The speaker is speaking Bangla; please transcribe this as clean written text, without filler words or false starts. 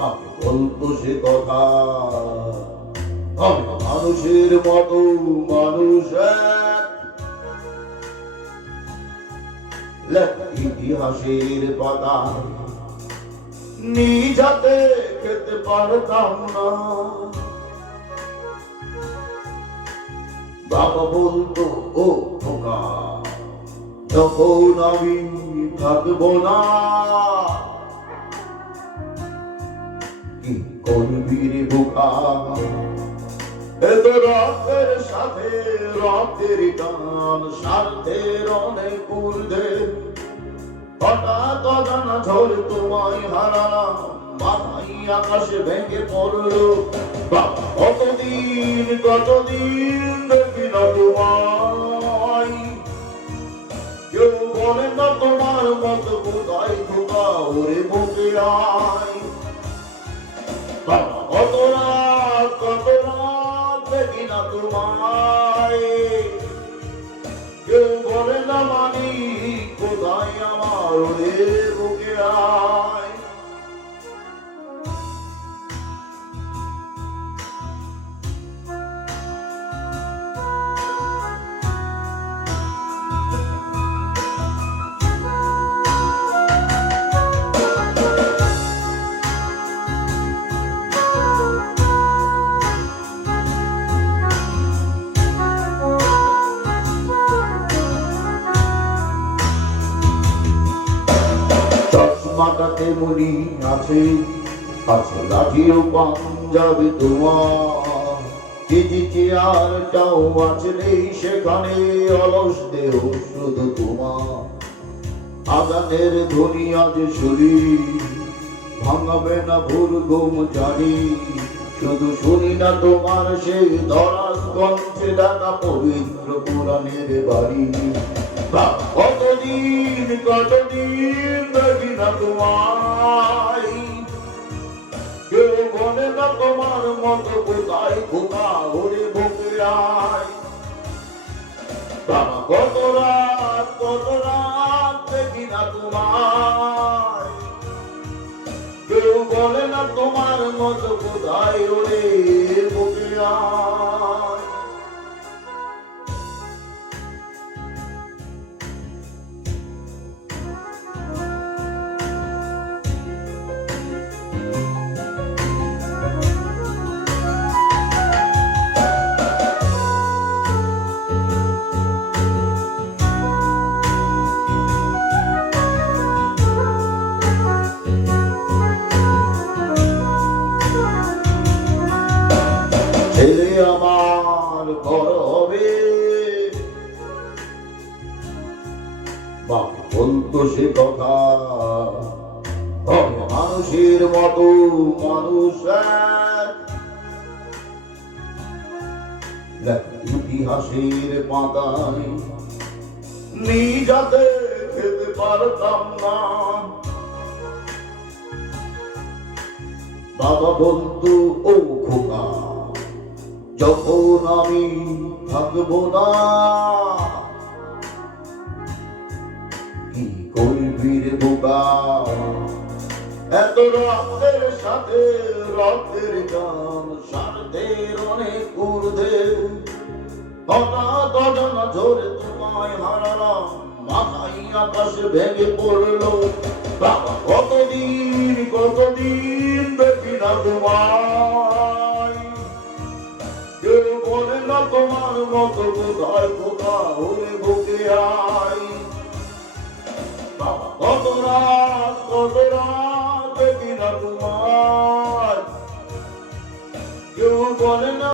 মাকে বলতো সে কথা, আমি মানুষের মতো মানুষ এক, লেখা ইতিহাসের পাতা নিজাতে খেতে পারতাম না। বাবা বলতো ও খোকা, যখন আমি থাকবো না, কি করবি রে বোকা, এত রক্তের সাথে রক্তের টান, স্বার্থের অনেক ঊর্ধ্বে, হঠাৎ অজানা ঝড় তোমায় হারালাম, মাথায় আকাশে ভেঙে পড়লো। কতদিন কতদিন দেখি না তোমায়, কেউ বলে না তোমার মতো কোথায় খোকা, ওরে বুকে আয়। কত রাত দেখি না তোমায়, কেউ বলে না মানি কোথায় আমার, ওরে বুকে আয়। চশমাটা তেমনি আছে, আছে লাঠিও পাঞ্জাবি তোমার, কেজি চেয়ারটাও আছে নেই সেখানে, অলস দেহ শুধু তোমার। আগানের ধ্বনি আজ শুনি, ভাঙাবে না ভুল ঘুম জানি, শুধু শুনি না তোমার সেই ধরাস গঞ্চে ডাকা পবিত্র পুরাণের বাড়ি। কতদিন কতদিন দেখি না তোমায়, কেউ বলে না তোমার মতো কোথায় খোকা, ওরে বুকে আয়। কত রাত দেখি না তোমায়, কেউ বলে না তোমার মতো কোথায়, ওরে বুকে আয়। ছেলে আমার বড় হবে, বাবা বলতো সে কথা, মানুষের মতো মানুষ এক, ইতিহাসের পাতায় নিজাতে খেতে পারতাম না। বাবা বলতো ও খোকা, যখন আমি থাকবো না, কি করবি রে বোকা, এত রক্তের সাথে রক্তের গান, স্বার্থের অনেক ঊর্ধ্বে, হঠাৎ অজানা ঝড়ে তোমায় হারালাম, মাথায় আকাশে ভেঙে পড়লো। কতদিন কতদিন দেখি না তোমায়, কেউ বলে না তোমার মতো কোথায় খোকা, ওরে বুকে আয়।